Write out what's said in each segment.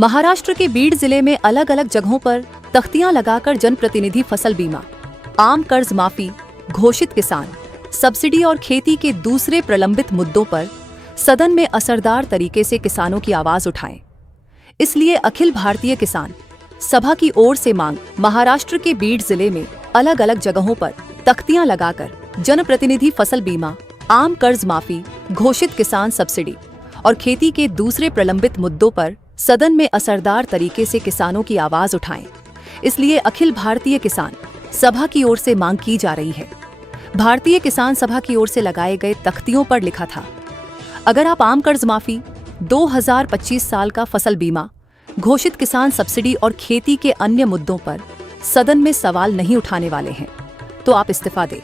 महाराष्ट्र के बीड जिले में अलग अलग जगहों पर तख्तियां लगाकर जनप्रतिनिधि फसल बीमा, आम कर्ज माफी, घोषित किसान सब्सिडी और खेती के दूसरे प्रलंबित मुद्दों पर सदन में असरदार तरीके से किसानों की आवाज उठाएं। इसलिए अखिल भारतीय किसान सभा की ओर से मांग महाराष्ट्र के बीड जिले में अलग अलग जगहों पर तख्तियां लगाकर जनप्रतिनिधि फसल बीमा, आम कर्ज माफी, घोषित किसान सब्सिडी और खेती के दूसरे प्रलंबित मुद्दों पर सदन में असरदार तरीके से किसानों की आवाज उठाएं। इसलिए अखिल भारतीय किसान सभा की ओर से मांग की जा रही है। भारतीय किसान सभा की ओर से लगाए गए तख्तियों पर लिखा था, अगर आप आम कर्ज माफी, 2025 साल का फसल बीमा, घोषित किसान सब्सिडी और खेती के अन्य मुद्दों पर सदन में सवाल नहीं उठाने वाले हैं तो आप इस्तीफा दें।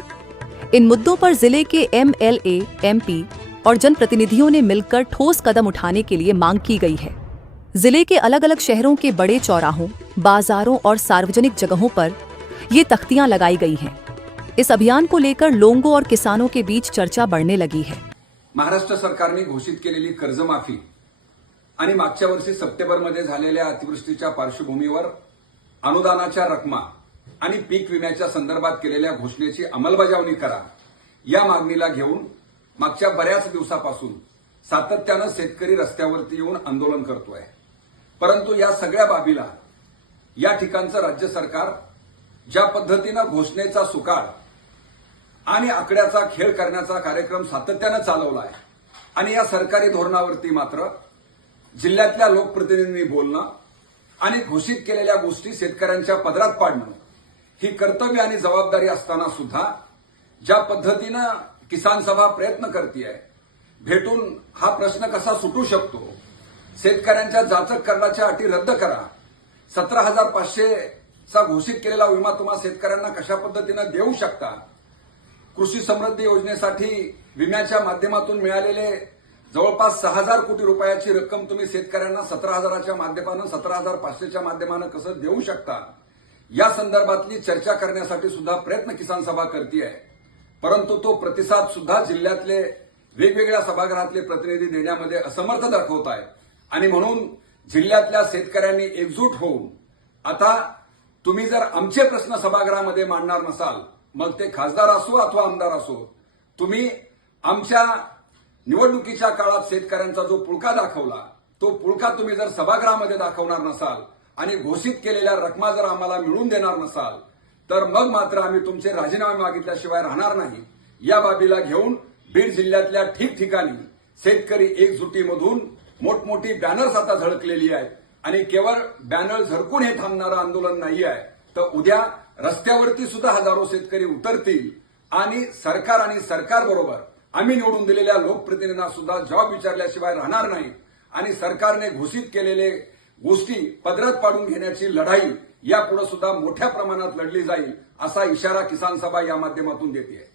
इन मुद्दों पर जिले के MLA, MP और जनप्रतिनिधियों ने मिलकर ठोस कदम उठाने के लिए मांग की गई है। जिले के अलग अलग शहरों के बड़े चौराहों, बाजारों और सार्वजनिक जगहों पर ये तख्तियां लगाई गई हैं। इस अभियान को लेकर लोगों और किसानों के बीच चर्चा बढ़ने लगी है। महाराष्ट्र सरकारने घोषित केलेली कर्जमाफी आणि मागच्या वर्षी सप्टेंबरमध्ये झालेल्या अतिवृष्टीच्या पार्श्वभूमीवर अनुदानाच्या रकमा आणि पीक विम्याच्या संदर्भात केलेल्या घोषणेची अंमलबजावणी करा, या मागणीला घेऊन मागच्या बऱ्याच दिवसापासून सातत्यानं शेतकरी रस्त्यावरती येऊन आंदोलन करतोय। परंतु या सगळ्या बाबीला या ठिकाणचं राज्य सरकार ज्या पद्धतीनं घोषणेचा सुकाळ आणि आकड्याचा खेळ करण्याचा कार्यक्रम सातत्यानं चालवलाय आणि या सरकारी धोरणावरती मात्र जिल्ह्यातल्या लोकप्रतिनिधींनी बोलणं आणि घोषित केलेल्या गोष्टी शेतकऱ्यांच्या पदरात पाडणं ही कर्तव्य आणि जबाबदारी असताना सुद्धा ज्या पद्धतीनं किसान सभा प्रयत्न करतेय, भेटून हा प्रश्न कसा सुटू शकतो, शेतकऱ्यांच्या जाचक कराच्या अटी रद्द करा, 17,500 चा घोषित केलेला विमा तुम्हा शेतकऱ्यांना कशा पद्धतीनं देऊ शकता, कृषी समृद्धी योजनेसाठी विम्याच्या माध्यमातून मिळालेले जवळपास 6,000 कोटी रुपयाची रक्कम तुम्ही शेतकऱ्यांना 17,000च्या माध्यमानं 17,500च्या माध्यमानं कसं देऊ शकता, या संदर्भातली चर्चा करण्यासाठी सुद्धा प्रयत्न किसान सभा करतेय। परंतु तो प्रतिसाद सुद्धा जिल्ह्यातले वेगवेगळ्या सभागृहातले प्रतिनिधी देण्यामध्ये असमर्थ दाखवत आहे आणि म्हणून जिल्ह्यातल्या शेतकऱ्यांनी एकजूट होऊन आता तुम्ही जर आमचे प्रश्न सभागृहामध्ये मांडणार नसाल, मग ते खासदार असो अथवा आमदार असो, तुम्ही आमच्या निवडणुकीच्या काळात शेतकऱ्यांचा जो पुळका दाखवला तो पुळका तुम्ही जर सभागृहामध्ये दाखवणार नसाल आणि घोषित केलेल्या रकमा जर आम्हाला मिळवून देणार नसाल तर मग मात्र आम्ही तुमचे राजीनामे मागितल्याशिवाय राहणार नाही। या बाबीला घेऊन बीड जिल्ह्यातल्या ठिकठिकाणी शेतकरी एकजुटीमधून मोठमोठी बॅनर्स आता झळकलेली आहेत आणि केवळ बॅनर झळकून हे थांबणारं आंदोलन नाही आहे, तर उद्या रस्त्यावरती सुद्धा हजारो शेतकरी उतरतील आणि सरकार आणि सरकारबरोबर आम्ही निवडून दिलेल्या लोकप्रतिनिधींना सुद्धा जबाब विचारल्याशिवाय राहणार नाही आणि सरकारने घोषित केलेले गोष्टी पदरात पाडून घेण्याची लढाई यापुढे सुद्धा मोठ्या प्रमाणात लढली जाईल, असा इशारा किसान सभा या माध्यमातून देते आहे।